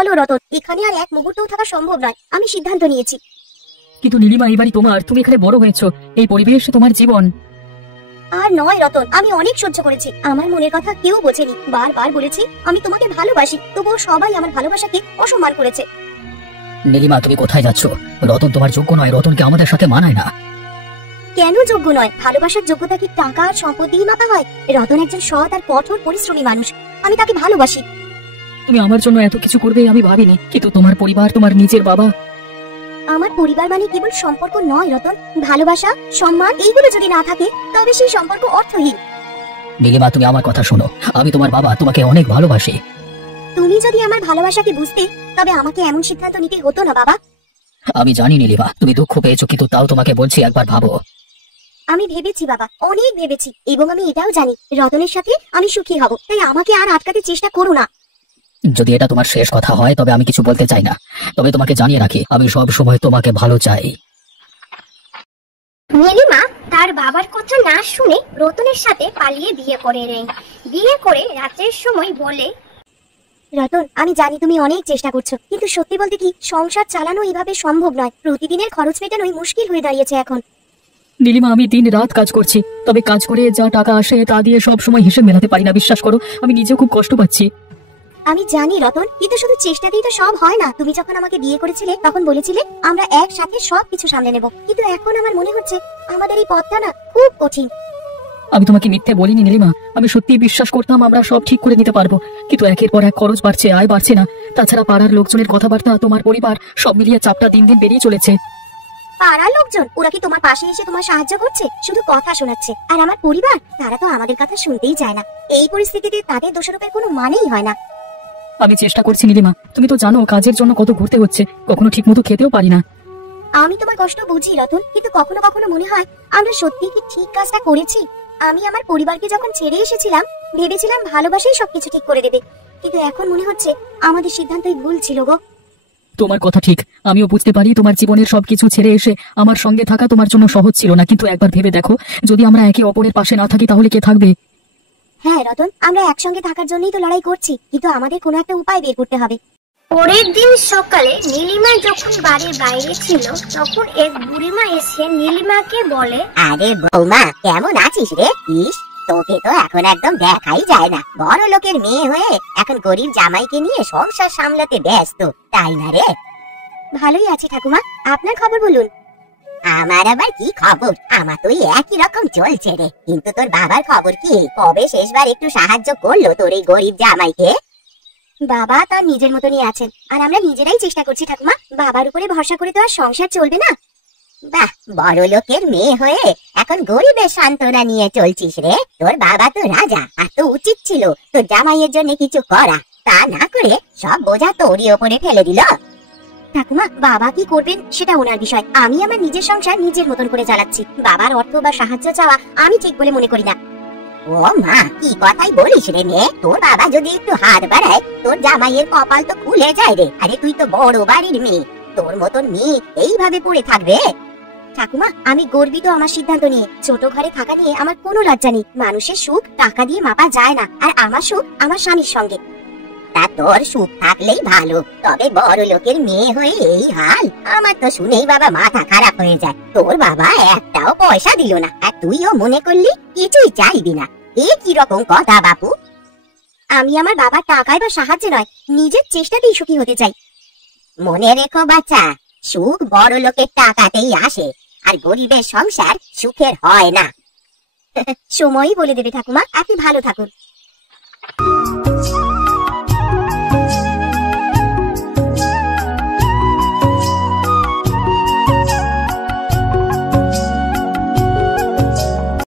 চলো রতন, এখানে আর এক মুহূর্তও থাকা সম্ভব নয়। আমি সিদ্ধান্ত নিয়েছি। কিন্তু নীলিমা, এই বাড়ি তোমার, তুমি এখানে বড় হয়েছো, এই পরিবেশ তোমার জীবন। আর নয় রতন, আমি অনেক সহ্য করেছি। আমার মনের কথা কেউ বোঝেনি। বারবার বলেছি আমি তোমাকে ভালোবাসি, তবুও সবাই আমার ভালোবাসাকে অসম্মান করেছে। নীলিমা, তুমি কোথায় যাচ্ছ? রতন তোমার যোগ্য নয়, রতনকে আমাদের সাথে মানায় না। কেন যোগ্য নয়? ভালোবাসার যোগ্যতা কি টাকা আর সম্পদ দিয়ে মাপা হয়? রতন একজন সৎ আর কঠোর পরিশ্রমী মানুষ। আমি তাকে ভালোবাসি। তুমি আমার জন্য এত কিছু করবে আমি ভাবিনি, কিন্তু তোমার পরিবার, তোমার নিজের বাবা। আমার পরিবার মানে কেবল সম্পর্ক নয় রতন, ভালোবাসা, সম্মান, এইগুলো যদি না থাকে তবে সেই সম্পর্ক অর্থহীন। নীলিমা, তুমি আমার কথা শোনো, আমি তোমার বাবা, তোমাকে অনেক ভালোবাসি। তুমি যদি আমার ভালোবাসাকে বুঝতে, তবে আমাকে এমন সিদ্ধান্ত নিতে হতো না বাবা। আমি জানি নীলিমা, তুমি দুঃখ পেয়েছো, কিন্তু তাও তোমাকে বলছি একবার ভাবো। আমি ভেবেছি বাবা, অনেক ভেবেছি, এবং আমি এটাও জানি রতনের সাথে আমি সুখী হব। তাই আমাকে আর আটকাতে চেষ্টা করো না। যদি এটা তোমার শেষ কথা হয় তবে আমি কিছু বলতে চাই না, তবে তোমাকে জানিয়ে রাখি আমি সব সময় তোমাকে ভালো চাই। নীলিমা তার বাবার কথা না শুনে রতনের সাথে পালিয়ে বিয়ে করে নেয়। বিয়ে করে রাতের সময় বলে, রতন, আমি জানি তুমি অনেক চেষ্টা করছো, কিন্তু সত্যি বলতে কি সংসার চালানো এইভাবে সম্ভব নয়। প্রতিদিনের খরচ মেটানোই মুশকিল হয়ে দাঁড়িয়েছে এখন। নীলিমা, আমি দিন রাত কাজ করছি, তবে কাজ করে যা টাকা আসে তা দিয়ে সব সময় হিসেব মেলাতে পারি না। বিশ্বাস করো, আমি নিজেও খুব কষ্ট পাচ্ছি। আমি জানি রতন, কিন্তু শুধু চেষ্টাতেই তো সব হয় না। তুমি যখন আমাকে বিয়ে করেছিলে তখন বলেছিলে আমরা একসাথে সবকিছু সামলে নেব, কিন্তু এখন আমার মনে হচ্ছে আমাদের এই পথটা না খুব কঠিন। আমি তোমাকে মিথ্যে বলিনি নীলিমা, আমি সত্যি বিশ্বাস করতাম আমরা সব ঠিক করে নিতে পারবো, কিন্তু একের পর এক খরচ বাড়ছে, আয় বাড়ছে না। তাছাড়া পাড়ার লোকজনের কথাবার্তা, তোমার পরিবার, সব মিলিয়ে চাপটা দিন দিন বেরিয়ে চলেছে। পাড়ার লোকজন ওরা কি তোমার পাশে এসে তোমার সাহায্য করছে? শুধু কথা শোনাচ্ছে। আর আমার পরিবার, তারা তো আমাদের কথা শুনতেই চায় না। এই পরিস্থিতিতে তাদের দোষারোপের কোনো মানেই হয় না। আমি চেষ্টা করছি নীলিমা, তুমি তো জানো কাজের জন্য কত ঘুরতে হচ্ছে, কখনো ঠিকমতো খেতেও পারি না। আমি তোমার কষ্ট বুঝি রতন, কিন্তু কখনো কখনো মনে হয় আমরা সত্যি কি ঠিক কাজটা করেছি। আমি আমার পরিবারকে যখন ছেড়ে এসেছিলাম ভেবেছিলাম ভালোবাসাই সবকিছু ঠিক করে দেবে, কিন্তু এখন মনে হচ্ছে আমাদের সিদ্ধান্তই ভুল ছিল গো। তোমার কথা ঠিক, আমিও বুঝতে পারি তোমার জীবনের সবকিছু ছেড়ে এসে আমার সঙ্গে থাকা তোমার জন্য সহজ ছিল না, কিন্তু একবার ভেবে দেখো, যদি আমরা একে অপরের পাশে না থাকি তাহলে কে থাকবে? হ্যাঁ রতন, আমরা একসঙ্গে থাকার জন্যই তো লড়াই করছি, কিন্তু আমাদের কোনো একটা উপায় বের করতে হবে। পরের দিন সকালে নীলিমা যখন বাড়ির বাইরে ছিল তখন এক বুড়িমা এসে নীলিমাকে বলে, আরে বৌমা, কেমন আছিস রে? ইস, তোকে তো এখন একদম দেখাই যায় না। বড় লোকের মেয়ে হয়ে এখন গরিব জামাইকে নিয়ে সংসার সামলাতে ব্যস্ত, তাই না রে? ভালোই আছি ঠাকুমা, আপনার খবর বলুন। আমার আবার কি খবর? আমার তো একই রকম চলছে রে, কিন্তু তোর বাবার খবর কি? কবে শেষবার একটু সাহায্য করলো তোর এই গরিব জামাইকে? বাবা তার নিজের মতনই আছেন, আর আমরা নিজেরাই চেষ্টা করছি ঠাকুমা। বাবার উপরে ভরসা করে তো আর সংসার চলবে না। বাহ, বড় লোকের মেয়ে হয়ে এখন গরিবের সান্ত্বনা নিয়ে চলছিস রে। তোর বাবা তো রাজা, আর তো উচিত ছিল তোর জামাইয়ের জন্য কিছু করা। তা না করে সব বোঝা তোরই ওপরে ফেলে দিল। ঠাকুমা, বাবা কি করবেন সেটা ওনার বিষয়। আমি আমার নিজের সংসার নিজের মতন করে চালাচ্ছি। বাবার অর্থ বা সাহায্য চাওয়া আমি ঠিক বলে মনে করি না। ও মা, কি কথাই বলিস রে মেয়ে। তোর বাবা যদি একটু হাত বাড়ায় তোর জামাইয়ের কপাল তো খুলে যায় রে। আরে তুই তো বড় বাড়ির মেয়ে, তোর মতন মেয়ে এইভাবে পড়ে থাকবে? ঠাকুমা, আমি গর্বিত আমার সিদ্ধান্ত নিয়ে। ছোট ঘরে থাকা নিয়ে আমার কোনো লজ্জা নেই। মানুষের সুখ টাকা দিয়ে মাপা যায় না, আর আমার সুখ আমার স্বামীর সঙ্গে। তা তোর সুখ থাকলেই ভালো, তবে বড় লোকের মেয়ে হয়ে এই হাল, আমার তো শুনেই বাবা মাথা খারাপ হয়ে যায়। তোর বাবা একটাও পয়সা দিল না, আর তুইও মনে করলি কিছুই চাইবি না। এ কি রকম কথা বাপু? আমি আমার বাবার টাকায় বা সাহায্যে নয়, নিজের চেষ্টাতেই সুখী হতে চাই। মনে রেখো বাচ্চা, সুখ বড় লোকের টাকাতেই আসে, আর গরিবের সংসার সুখের হয় না। সময়ই বলে দেবে ঠাকুমা, আপনি ভালো থাকুন।